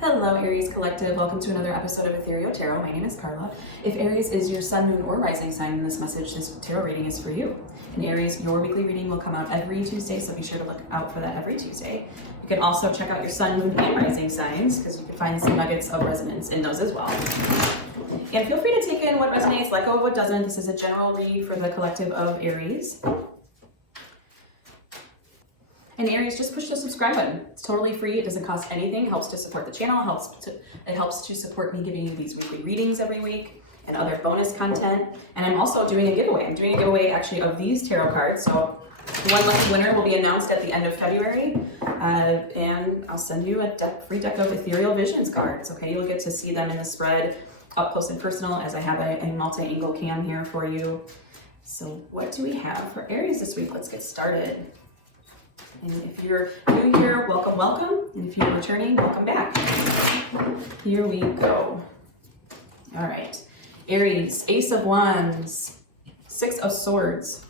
Hello, Aries Collective. Welcome to another episode of Ethereal Tarot. My name is Carla. If Aries is your sun, moon, or rising sign in this message, this tarot reading is for you. In Aries, your weekly reading will come out every Tuesday, so be sure to look out for that every Tuesday. You can also check out your sun, moon, and rising signs because you can find some nuggets of resonance in those as well. And feel free to take in what resonates, let go of what doesn't. This is a general read for the collective of Aries. And Aries, just push the subscribe button. It's totally free. It doesn't cost anything. It helps to support the channel. It helps to support me giving you these weekly readings every week and other bonus content. And I'm also doing a giveaway. I'm doing a giveaway actually of these tarot cards. So one lucky winner will be announced at the end of February. And I'll send you a free deck of Ethereal Visions cards. Okay, you'll get to see them in the spread up close and personal as I have a multi-angle cam here for you. So what do we have for Aries this week? Let's get started. And if you're new here, welcome, welcome. And if you're returning, welcome back. Here we go. All right. Aries, Ace of Wands, Six of Swords,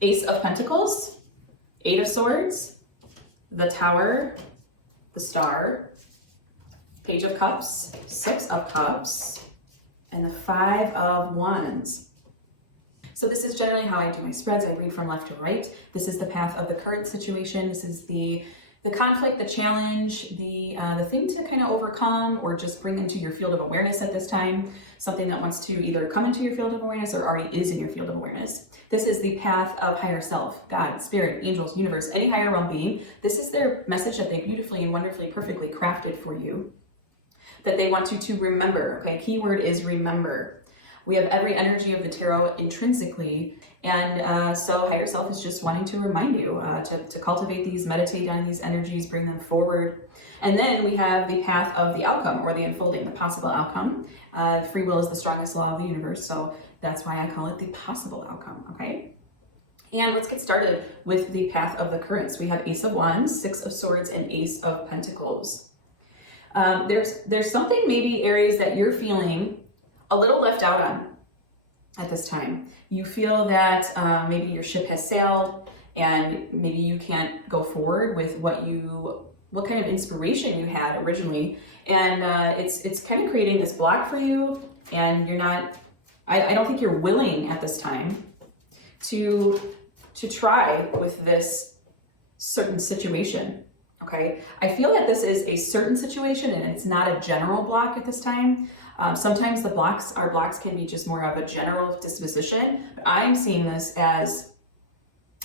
Ace of Pentacles, Eight of Swords, the Tower, the Star, Page of Cups, Six of Cups, and the Five of Wands. So this is generally how I do my spreads. I read from left to right. This is the path of the current situation. This is the conflict, the challenge, the thing to kind of overcome or just bring into your field of awareness at this time. Something that wants to either come into your field of awareness or already is in your field of awareness. This is the path of higher self, God, spirit, angels, universe, any higher realm being. This is their message that they beautifully and wonderfully, perfectly crafted for you. That they want you to remember. Okay, keyword is remember. We have every energy of the tarot intrinsically, and so higher self is just wanting to remind you to cultivate these, meditate on these energies, bring them forward. And then we have the path of the outcome or the unfolding, the possible outcome. Free will is the strongest law of the universe, so that's why I call it the possible outcome, okay? And let's get started with the path of the currents. We have Ace of Wands, Six of Swords, and Ace of Pentacles. There's something maybe, Aries, that you're feeling a little left out on at this time. You feel that maybe your ship has sailed and maybe you can't go forward with what kind of inspiration you had originally. And it's kind of creating this block for you, and you're not, I don't think you're willing at this time to try with this certain situation. Okay, I feel that this is a certain situation and it's not a general block at this time. Sometimes our blocks can be just more of a general disposition, but I'm seeing this as,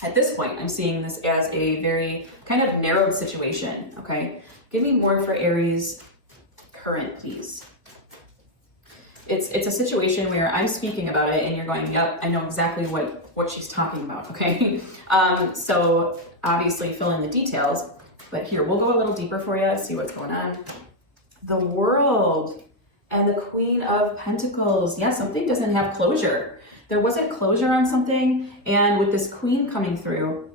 at this point, I'm seeing this as a very kind of narrowed situation, okay? Give me more for Aries current, please. It's a situation where I'm speaking about it and you're going, yep, I know exactly what she's talking about, okay? So obviously fill in the details, but here, we'll go a little deeper for you, see what's going on. The World and the Queen of Pentacles. Yeah, something doesn't have closure. There wasn't closure on something, and with this Queen coming through,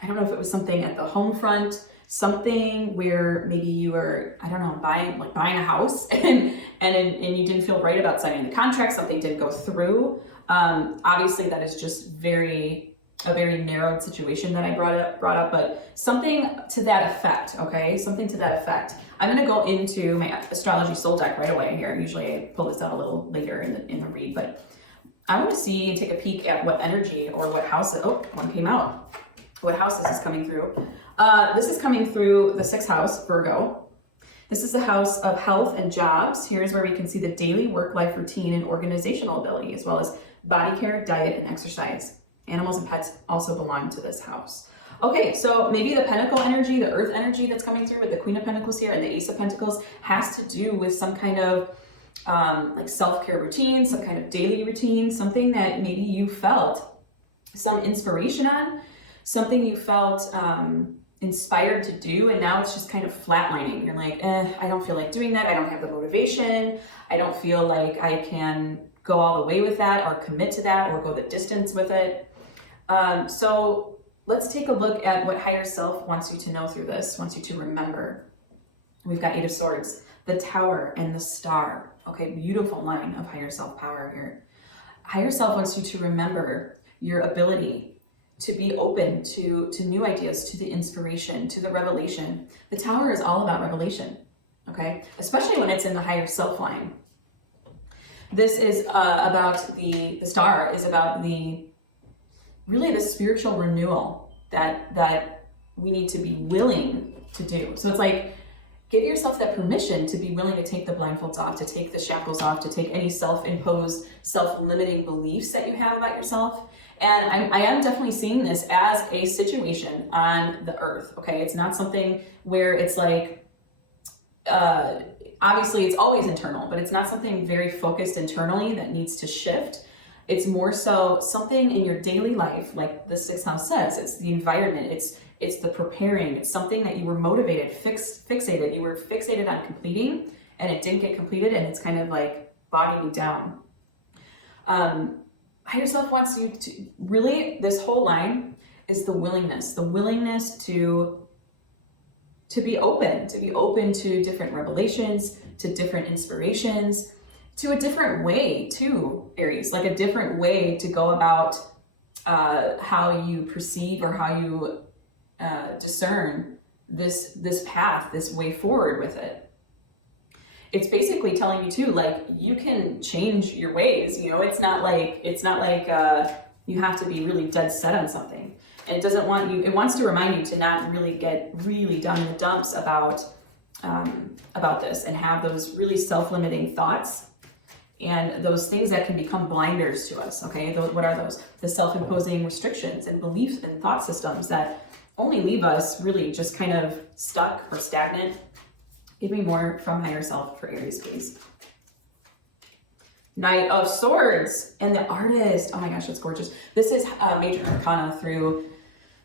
I don't know if it was something at the home front, something where maybe you were, I don't know, buying a house and you didn't feel right about signing the contract, something didn't go through. Obviously that is just a very narrowed situation that I brought up, but something to that effect, okay? Something to that effect. I'm gonna go into my astrology soul deck right away here. Usually I pull this out a little later in the read, but I want to see and take a peek at what energy or what house, one came out. What house this is coming through. This is coming through the 6th house, Virgo. This is the house of health and jobs. Here's where we can see the daily work-life routine and organizational ability, as well as body care, diet, and exercise. Animals and pets also belong to this house. Okay, so maybe the Pentacle energy, the Earth energy that's coming through with the Queen of Pentacles here and the Ace of Pentacles has to do with some kind of like self-care routine, some kind of daily routine, something that maybe you felt some inspiration on, something you felt inspired to do, and now it's just kind of flatlining. You're like, I don't feel like doing that. I don't have the motivation. I don't feel like I can go all the way with that or commit to that or go the distance with it. So let's take a look at what higher self wants you to know through this, wants you to remember. We've got Eight of Swords, the Tower, and the Star. Okay, beautiful line of higher self power here. Higher self wants you to remember your ability to be open to new ideas, to the inspiration, to the revelation. The Tower is all about revelation. okay? Especially when it's in the higher self line. This is about the star is about really the spiritual renewal that we need to be willing to do. So it's like, give yourself that permission to be willing to take the blindfolds off, to take the shackles off, to take any self-imposed, self-limiting beliefs that you have about yourself. And I am definitely seeing this as a situation on the earth, okay? It's not something where it's like, obviously it's always internal, but it's not something very focused internally that needs to shift. It's more so something in your daily life, like the sixth house says. It's the environment, it's the preparing, it's something that you were motivated, fixated. You were fixated on completing and it didn't get completed, and it's kind of like bogging you down. Higher self wants you to really, this whole line is the willingness to be open to different revelations, to different inspirations, to a different way too, Aries, like a different way to go about how you perceive or how you discern this path, this way forward with it. It's basically telling you too, like, you can change your ways, you know. It's not like you have to be really dead set on something. And it wants to remind you to not really get really down in the dumps about this, and have those really self-limiting thoughts and those things that can become blinders to us, okay? What are those? The self-imposing restrictions and beliefs and thought systems that only leave us really just kind of stuck or stagnant. Give me more from higher self for Aries, please. Knight of Swords and the Artist. Oh my gosh, that's gorgeous. This is Major Arcana through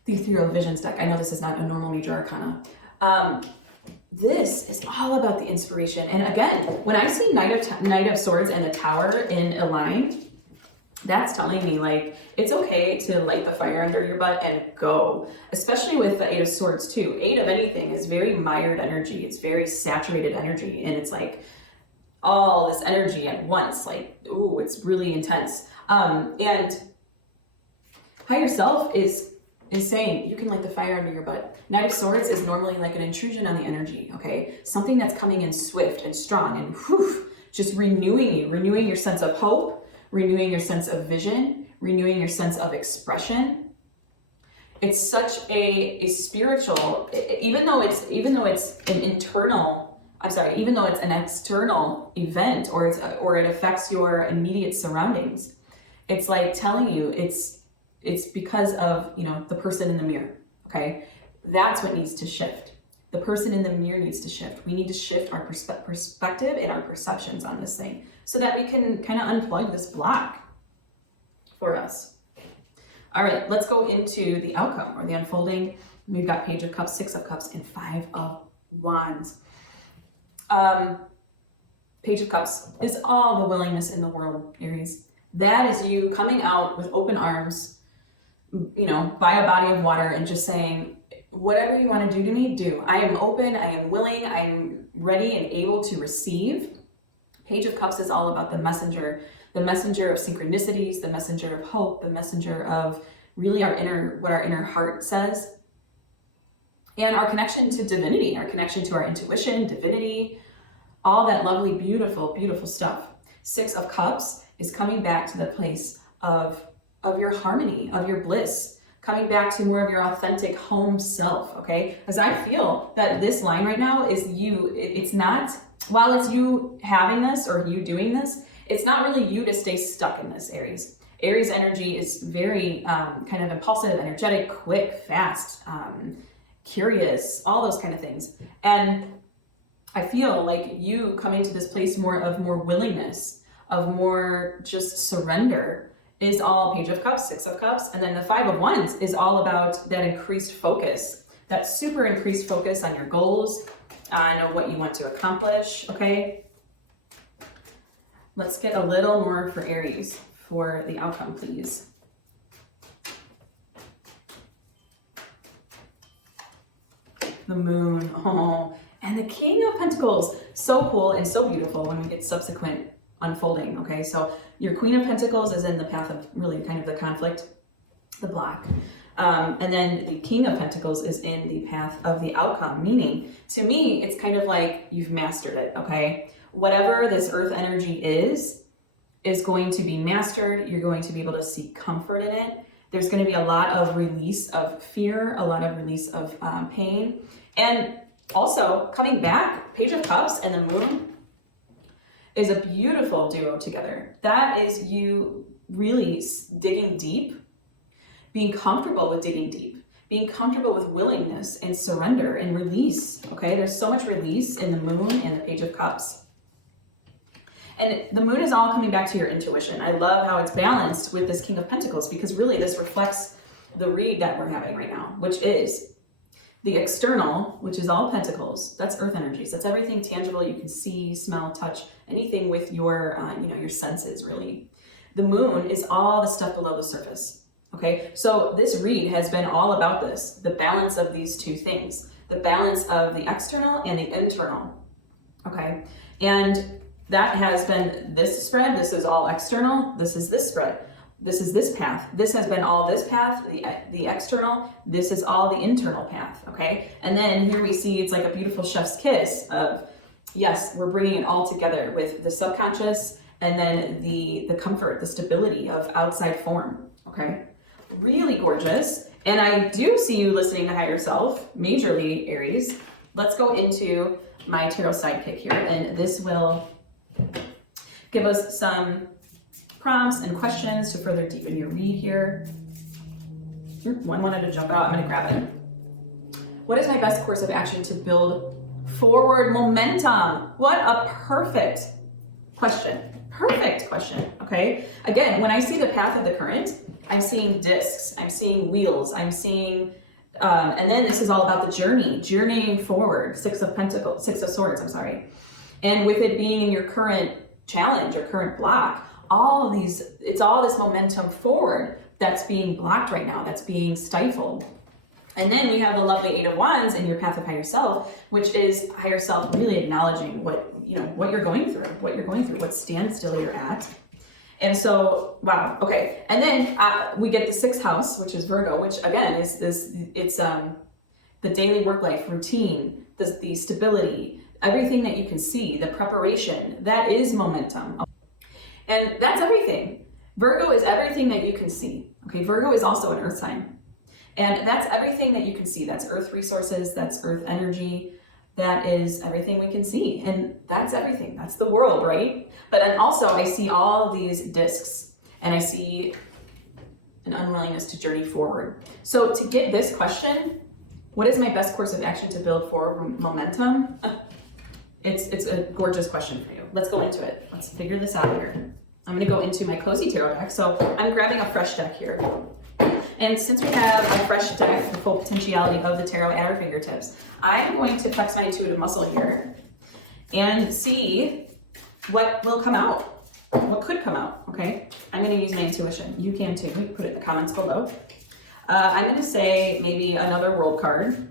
the Ethereal Visions deck. I know this is not a normal Major Arcana. This is all about the inspiration. And again, when I see Knight of Swords and the Tower in a line, that's telling me, like, it's okay to light the fire under your butt and go. Especially with the Eight of Swords too. Eight of anything is very mired energy. It's very saturated energy. And it's like all this energy at once. Like, ooh, it's really intense. And higher self is saying you can light the fire under your butt. Knight of Swords is normally like an intrusion on the energy, okay? Something that's coming in swift and strong and whew, just renewing your sense of hope, renewing your sense of vision, renewing your sense of expression. It's such a spiritual, even though it's an external event, or it affects your immediate surroundings. It's like telling you it's because of, you know, the person in the mirror, okay? That's what needs to shift. The person in the mirror needs to shift. We need to shift our perspective and our perceptions on this thing so that we can kind of unplug this block for us. All right, let's go into the outcome or the unfolding. We've got Page of Cups, Six of Cups, and Five of Wands. Page of Cups is all the willingness in the world, Aries. That is you coming out with open arms, you know, by a body of water and just saying, whatever you want to do to me, do. I am open, I am willing, I am ready and able to receive. Page of Cups is all about the messenger of synchronicities, the messenger of hope, the messenger of really what our inner heart says. And our connection to divinity, our connection to our intuition, divinity, all that lovely, beautiful, beautiful stuff. Six of Cups is coming back to the place of your harmony, of your bliss, coming back to more of your authentic home self, okay? Because I feel that this line right now is you, it's not, while it's you having this or you doing this, it's not really you to stay stuck in this, Aries. Aries energy is very kind of impulsive, energetic, quick, fast, curious, all those kind of things. And I feel like you coming to this place of more willingness, of more just surrender, is all Page of Cups, Six of Cups, and then the Five of Wands is all about that increased focus, that super increased focus on your goals, on what you want to accomplish, okay? Let's get a little more for Aries for the outcome, please. The Moon, oh, and the King of Pentacles. So cool and so beautiful when we get subsequent unfolding, okay? So your Queen of Pentacles is in the path of really kind of the conflict, the block. And then the King of Pentacles is in the path of the outcome, meaning to me, it's kind of like you've mastered it, okay? Whatever this earth energy is going to be mastered. You're going to be able to seek comfort in it. There's going to be a lot of release of fear, a lot of release of pain. And also coming back, Page of Cups and the Moon is a beautiful duo together. That is you really digging deep, being comfortable with digging deep, being comfortable with willingness and surrender and release, okay? There's so much release in the Moon and the Page of Cups. And the Moon is all coming back to your intuition. I love how it's balanced with this King of Pentacles, because really this reflects the read that we're having right now, which is the external, which is all pentacles. That's earth energies. That's everything tangible you can see, smell, touch, anything with your, your senses, really. The Moon is all the stuff below the surface, okay? So this read has been all about this, the balance of these two things, the balance of the external and the internal, okay? And that has been this spread. This is all external. This is this spread. This is this path. This has been all this path, the external. This is all the internal path, okay? And then here we see it's like a beautiful chef's kiss of, yes, we're bringing it all together with the subconscious and then the comfort, the stability of outside form, okay? Really gorgeous. And I do see you listening to higher self, majorly Aries. Let's go into my tarot sidekick here, and this will give us some prompts and questions to further deepen your read here. One wanted to jump out. I'm going to grab it. What is my best course of action to build forward momentum? What a perfect question. Perfect question, okay? Again, when I see the path of the current, I'm seeing discs, I'm seeing wheels, I'm seeing, and then this is all about the journeying forward, Six of Swords, I'm sorry. And with it being in your current challenge or current block, it's all this momentum forward that's being blocked right now, that's being stifled. And then we have the lovely Eight of Wands in your path of higher self, which is higher self really acknowledging what you're going through, what standstill you're at. And so, wow, okay. And then we get the sixth house, which is Virgo, which again is the daily work life routine, the stability, everything that you can see, the preparation, that is momentum. And that's everything. Virgo is everything that you can see. Okay, Virgo is also an earth sign. And that's everything that you can see. That's earth resources, that's earth energy, that is everything we can see. And that's everything, that's the world, right? But then also I see all these discs and I see an unwillingness to journey forward. So to get this question, what is my best course of action to build forward momentum? It's a gorgeous question for you. Let's go into it. Let's figure this out here. I'm gonna go into my cozy tarot deck. So I'm grabbing a fresh deck here. And since we have a fresh deck, the full potentiality of the tarot at our fingertips, I'm going to flex my intuitive muscle here and see what will come out, what could come out, okay? I'm gonna use my intuition. You can too, put it in the comments below. I'm gonna say maybe another world card.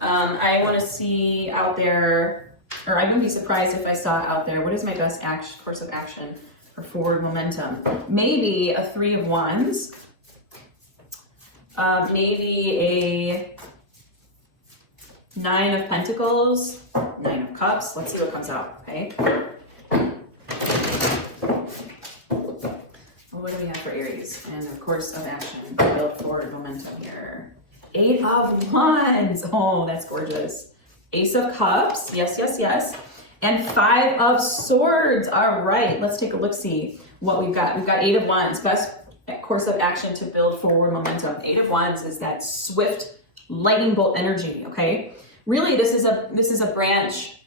I wanna see out there, or I wouldn't be surprised if I saw out there, what is my best course of action for forward momentum? Maybe a Three of Wands. Maybe a Nine of Pentacles, Nine of Cups. Let's see what comes out, okay? What do we have for Aries? And of course of action, build forward momentum here. Eight of Wands. Oh, that's gorgeous. Ace of Cups. Yes, yes, yes. And Five of Swords. All right, let's take a look-see what we've got. We've got Eight of Wands. Best course of action to build forward momentum. Eight of Wands is that swift lightning bolt energy, okay? Really, this is a branch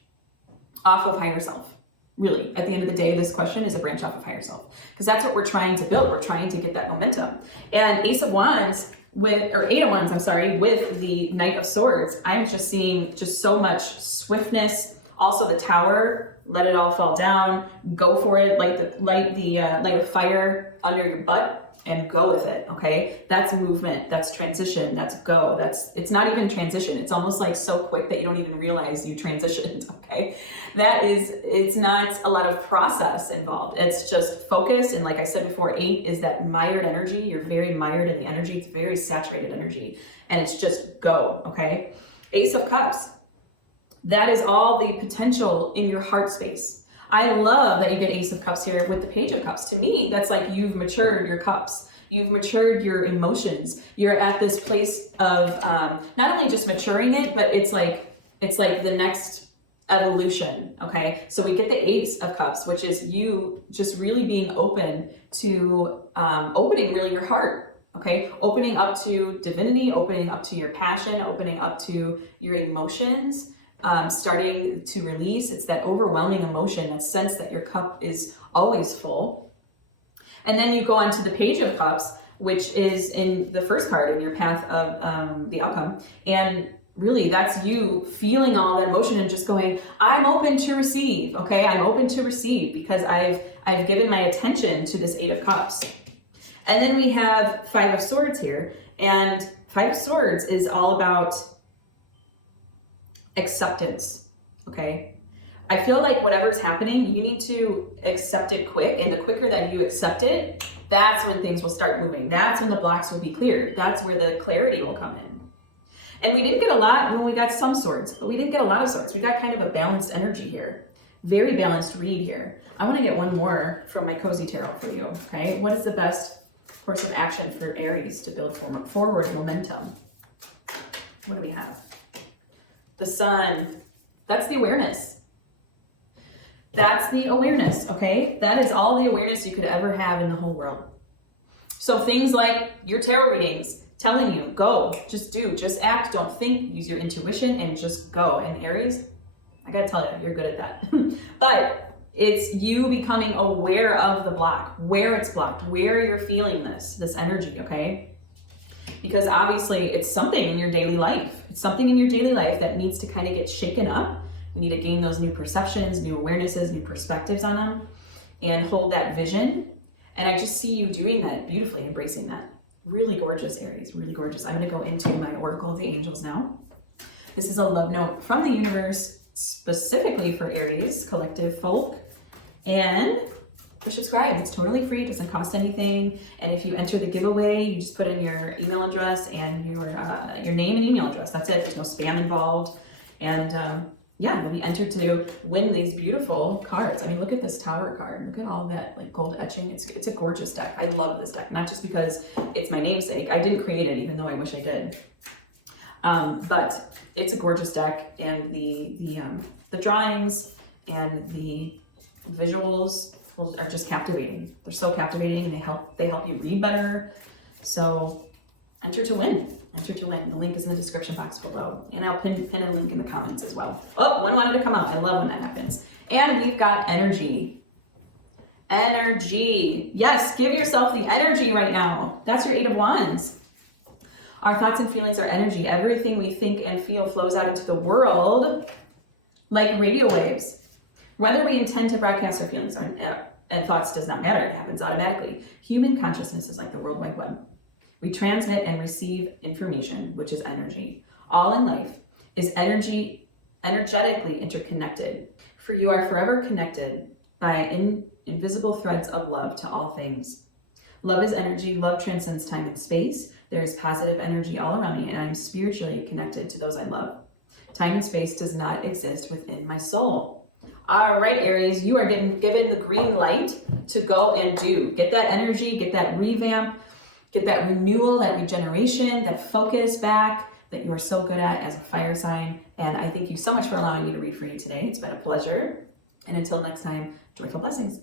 off of higher self. Really, at the end of the day, this question is a branch off of higher self, because that's what we're trying to build. We're trying to get that momentum. And Eight of Wands, I'm sorry, with the Knight of Swords, I'm just seeing just so much swiftness. Also the Tower, let it all fall down, go for it, light the fire under your butt. and go with it, okay? That's movement, that's transition, that's go. It's not even transition. It's almost like so quick that you don't even realize you transitioned, okay? It's not a lot of process involved. It's just focus. And like I said before, 8 is that mired energy. You're very mired in the energy. It's very saturated energy. And it's just go, okay? Ace of Cups. That is all the potential in your heart space. I love that you get Ace of Cups here with the Page of Cups. To me, that's like you've matured your cups. You've matured your emotions. You're at this place of not only just maturing it, but it's like the next evolution, okay? So we get the Ace of Cups, which is you just really being open to opening really your heart, okay? Opening up to divinity, opening up to your passion, opening up to your emotions, starting to release. It's that overwhelming emotion, that sense that your cup is always full. And then you go on to the Page of Cups, which is in the first card in your path of the outcome. And really, that's you feeling all that emotion and just going, I'm open to receive, okay? I'm open to receive because I've given my attention to this 8 of Cups. And then we have 5 of Swords here. And 5 of Swords is all about acceptance, okay? I feel like whatever's happening, you need to accept it quick. And the quicker that you accept it, that's when things will start moving. That's when the blocks will be cleared. That's where the clarity will come in. And we didn't get a lot when we got some swords, but we didn't get a lot of swords. We got kind of a balanced energy here. Very balanced read here. I want to get one more from my Cozy Tarot for you, okay? What is the best course of action for Aries to build forward momentum? What do we have? The Sun. That's the awareness. That's the awareness, okay? That is all the awareness you could ever have in the whole world. So things like your tarot readings, telling you, go, just do, just act, don't think, use your intuition and just go. And Aries, I gotta tell you, you're good at that. But it's you becoming aware of the block, where it's blocked, where you're feeling this energy, okay? Because obviously it's something in your daily life. It's something in your daily life that needs to kind of get shaken up. You need to gain those new perceptions, new awarenesses, new perspectives on them, and hold that vision. And I just see you doing that beautifully, embracing that. Really gorgeous, Aries, really gorgeous. I'm going to go into my Oracle of the Angels now. This is a love note from the universe, specifically for Aries, collective folk. And push subscribe. It's totally free. It doesn't cost anything. And if you enter the giveaway, you just put in your email address and your name and email address. That's it. There's no spam involved. And yeah, you'll be entered to win these beautiful cards. I mean, look at this Tower card. Look at all that like gold etching. It's a gorgeous deck. I love this deck, not just because it's my namesake. I didn't create it, even though I wish I did. But it's a gorgeous deck, and the drawings and the visuals are just captivating. They're so captivating, and they help you read better. So enter to win. Enter to win. The link is in the description box below. And I'll pin a link in the comments as well. Oh, one wanted to come out. I love when that happens. And we've got energy. Energy. Yes, give yourself the energy right now. That's your 8 of Wands. Our thoughts and feelings are energy. Everything we think and feel flows out into the world like radio waves. Whether we intend to broadcast our feelings and thoughts does not matter. It happens automatically. Human consciousness is like the World Wide Web. We transmit and receive information, which is energy. All in life is energetically interconnected. For you are forever connected by invisible threads of love to all things. Love is energy. Love transcends time and space. There is positive energy all around me, and I'm spiritually connected to those I love. Time and space does not exist within my soul. All right, Aries, you are given the green light to go and do. Get that energy, get that revamp, get that renewal, that regeneration, that focus back that you are so good at as a fire sign. And I thank you so much for allowing me to read for you today. It's been a pleasure. And until next time, joyful blessings.